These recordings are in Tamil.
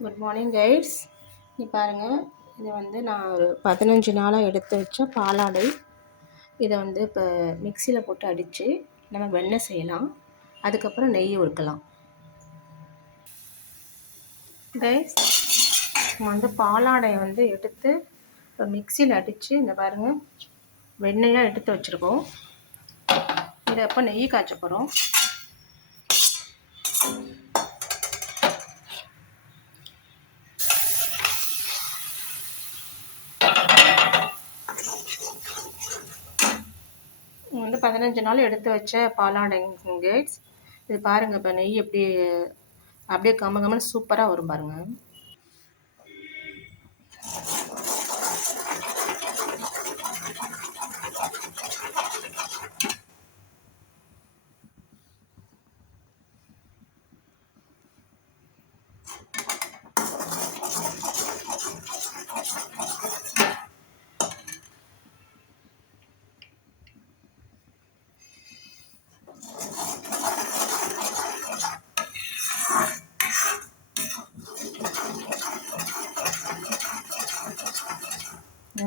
Good morning guides. நீ பாருங்கள், இது வந்து நான் ஒரு 15 நாளாக எடுத்து வச்ச பாலாடை. இதை வந்து இப்போ மிக்சியில் போட்டு அடித்து நம்ம வெண்ணெய் செய்யலாம். அதுக்கப்புறம் நெய் உருக்கலாம். கைட்ஸ், நம்ம வந்து பாலாடையை வந்து எடுத்து இப்போ மிக்சியில் அடித்து இந்த பாருங்கள் வெண்ணெயாக எடுத்து வச்சுருக்கோம். இதை இப்போ நெய் காய்ச்ச போகிறோம். வந்து 15 நாள் எடுத்து வச்ச பாலாடைங்க கைட்ஸ். இது பாருங்கள், இப்போ நெய் எப்படி அப்படியே கமகமன்னு சூப்பராக வரும் பாருங்கள்.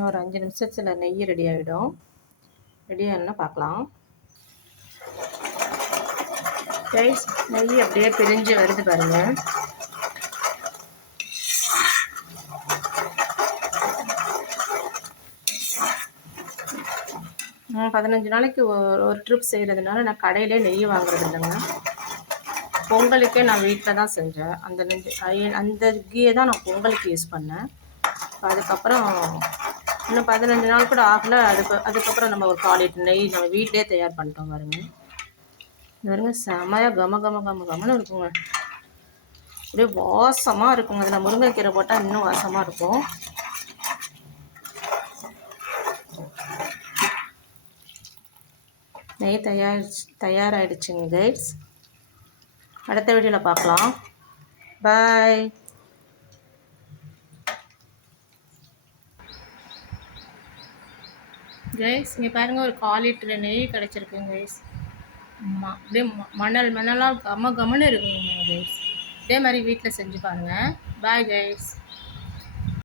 ஒரு 5 நிமிஷத்தில் நெய் ரெடி ஆகிடும். ரெடி ஆகணும்னா பார்க்கலாம். கைஸ், நெய் அப்படியே பிரிஞ்சு வருது பாருங்கள். நான் 15 நாளைக்கு ஒரு ட்ரிப் செய்கிறதுனால நான் கடையிலே நெய் வாங்குறது இல்லைங்க. பொங்கலுக்கே நான் வீட்டில் தான் செஞ்சேன். அந்த கீயை தான் நான் பொங்கலுக்கு யூஸ் பண்ணேன். அதுக்கப்புறம் இன்னும் 15 நாள் கூட ஆகலை. அதுக்கப்புறம் நம்ம ஒரு 4 லிட்டர் நெய் நம்ம வீட்டிலே தயார் பண்ணிட்டோம் பாருங்க. பாருங்க, செமையாக கமன்னு இருக்குங்க. அப்படியே வாசமாக இருக்குங்க. அதில் முருங்கைக்கீரை போட்டால் இன்னும் வாசமாக இருக்கும். நெய் தயாராகிடுச்சுங்க கைட்ஸ். அடுத்த வீடியோவில் பார்க்கலாம். Bye guys. இங்கே பாருங்கள், ஒரு 4 லிட்டர் நெய் கிடச்சிருக்குங்க கைஸ். அப்படியே மணலாக கமன்னு இருக்குங்க கைஸ். இதே மாதிரி வீட்டில் செஞ்சு பாருங்கள். Bye guys.